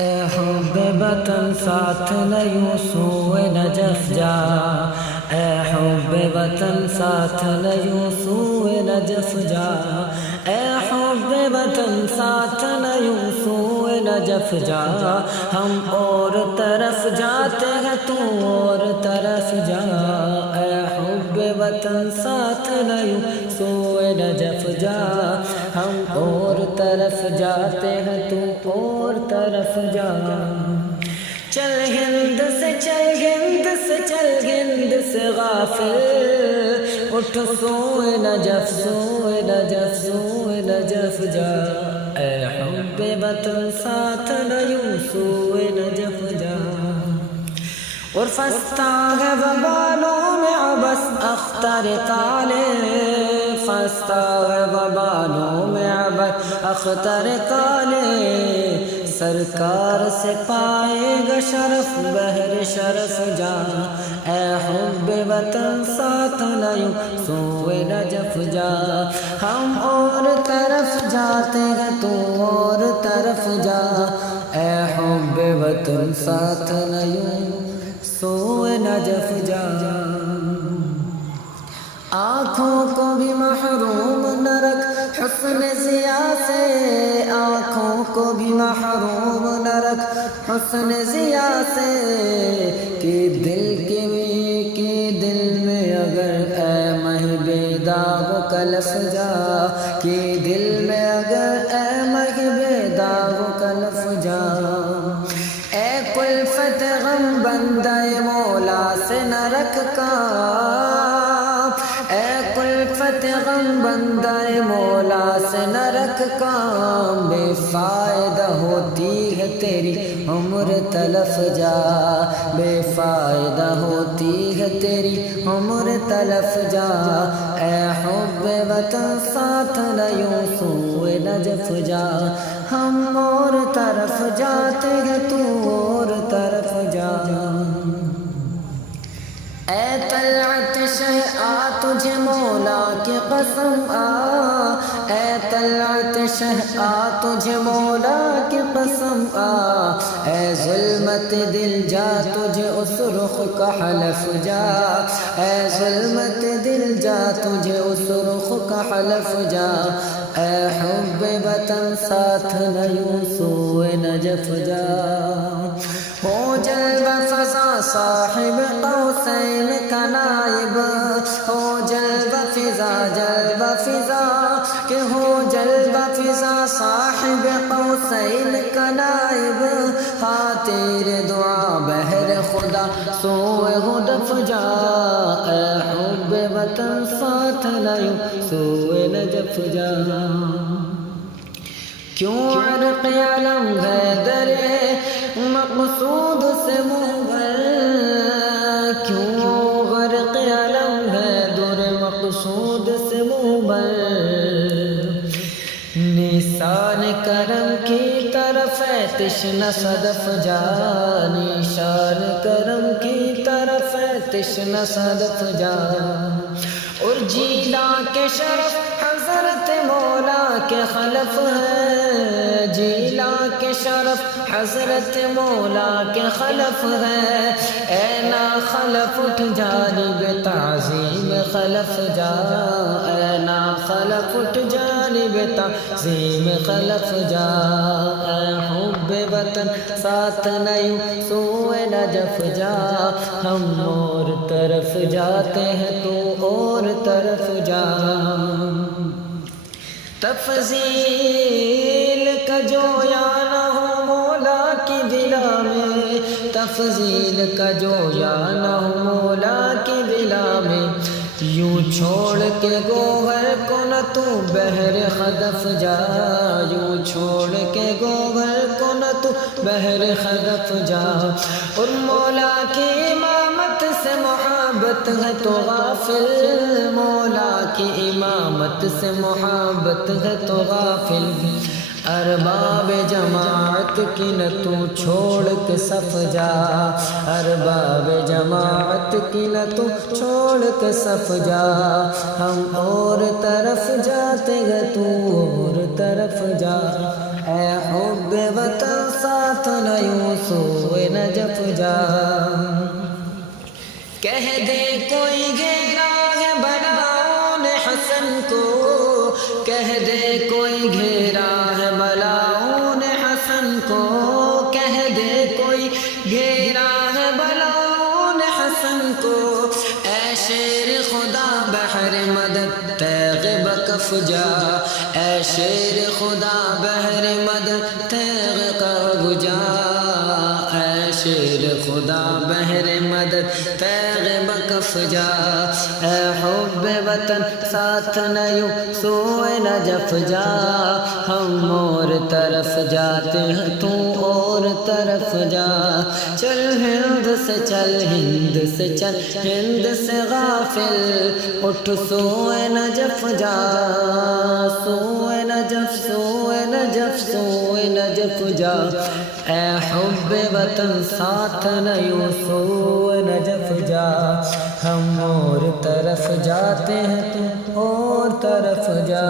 اے حب وطن ساتھ نہ یوں سوئے نجف جا، اے حب وطن ساتھ نہ یوں سوئے نجف جا، اے حب وطن ساتھ نہ یوں سوئے نجف جا، ہم اور طرف جاتے ہیں تو اور طرف جا، اے حب وطن ساتھ نہ یوں سوئے نجف جا، ہم اور طرف جاتے ہیں تو اور طرف جا، چل ہند سے چل ہند سے چل ہند سے غافل، اٹھ سوئے نجف سوئے نجف سوئے نجف جا، اے حب وطن ساتھ نہ یوں سوئے نجف جا، اور پھنستا ہے وبالوں میں عبث اختر کالے، پھنستا ہے وبالوں میں عبث اختر کالے، سرکار سے پائے گا شرف بہر شرف جا، اے حب وطن ساتھ نہ یوں سوئے نجف جا، ہم اور طرف جاتے ہیں تو اور طرف جا، اے حب وطن ساتھ نہ یوں سوئے نجف جا، آنکھوں کو بھی محروم نہ رکھ حسن ضیا سے، آنکھوں کو بھی محروم نہ رکھ حسن ضیا سے، کہ دل میں اگر اے مہ بے داغ کلف جا، کہ دل میں اگر اے مہ بے داغ کلف جا، اے کلفت غم بندہ مولا سے نہ رکھ کام، اے کلفت غم بندہ مولا سے نہ رکھ کام، بے فائدہ ہوتی ہے تیری عمر تلف جا، بے فائدہ ہوتی ہے تیری عمر تلف جا، اے حب وطن ساتھ نہ یوں سوئے نجف جا، ہم اور طرف جاتے ہیں تو اور طرف جا، اے طلعت شہ آ تجھے مولا کی قسم آ، اے طلعت شہ آ تجھے مولا کی قسم آ، اے ظلمت دل جا تجھے اس رخ کا حلف جا، اے ظلمت دل جا تجھے اس رخ کا حلف جا، اے حب وطن ساتھ نہ یوں سوئے نجف جا، ہو جلوہ فضا صاحب قوسین کا نائب، ہو جلوہ فضا کہ ہو جلوہ فضا صاحب قوسین کا نائب، ہاں تیرے دعا بہر خدا سوئے ہدف جا، اے حب وطن ساتھ نہ یوں سوئے نجف جا، کیوں عرق علم حیدر مقصود سے منور، کیوں غرق علم حیدر مقصود سے منور، نشان کرم کی طرف ہے تشنہ صدف جا، نشان کرم کی طرف ہے تشنہ صدف جا، اور جیلا کے شرف حضرت مولا کے خلف ہے، جیلا کے شرف حضرت مولا کے خلف ہے، اے نا خلف اٹھ جانب تعظیم خلف جا، اے نا خلف اٹھ جانب تعظیم خلف جا، اے حب وطن ساتھ نہ یوں سوئے نجف جا، ہم اور طرف جاتے ہیں تو اور طرف جا، تفضیل کا جو یا نہ ہو مولا کی بلا میں، تفضیل کا جو یا نہ ہو مولا کی بلا میں، یوں چھوڑ کے گوہر کو نہ تو بحر خدف جا، یوں چھوڑ کے گوہر کو نہ تو بحر خدف جا، اور مولا کی امامت سے محبت ہے تو غافل، مولا کی امامت سے محبت ہے تو غافل، ارباب جماعت کی نہ تو چھوڑ کے صف جا، ارباب جماعت کی نہ تو چھوڑ کے صف جا، ہم اور طرف جاتے ہیں تو اور طرف جا، اے حب وطن ساتھ نہ یوں سوئے نجف جا کہہ دے کوئی گھیرا ہے بلاؤن حسن کو کہہ دے کوئی گھیرا ہے بلاؤن حسن کو کہہ دے کوئی گھیرا ہے بلاؤن حسن کو اے شیر خدا بحر مدد تیغ بکف جا اے شیر خدا بحر مدد تیغ کب جا اے شیر خدا بحر مدد تیغ بکف جا اے حب وطن ساتھ نہ یوں سوئے نجف جا ہم اور طرف جاتے ہیں تو اور طرف جا چل ہند سے چل ہند سے چل ہند سے غافل اٹھ سوئے نجف جا سوئے نجف سوئے نجف سوئے نجف جا اے حب وطن ساتھ نہ یوں سوئے نجف جا ہم اور طرف جاتے ہیں تو اور طرف جا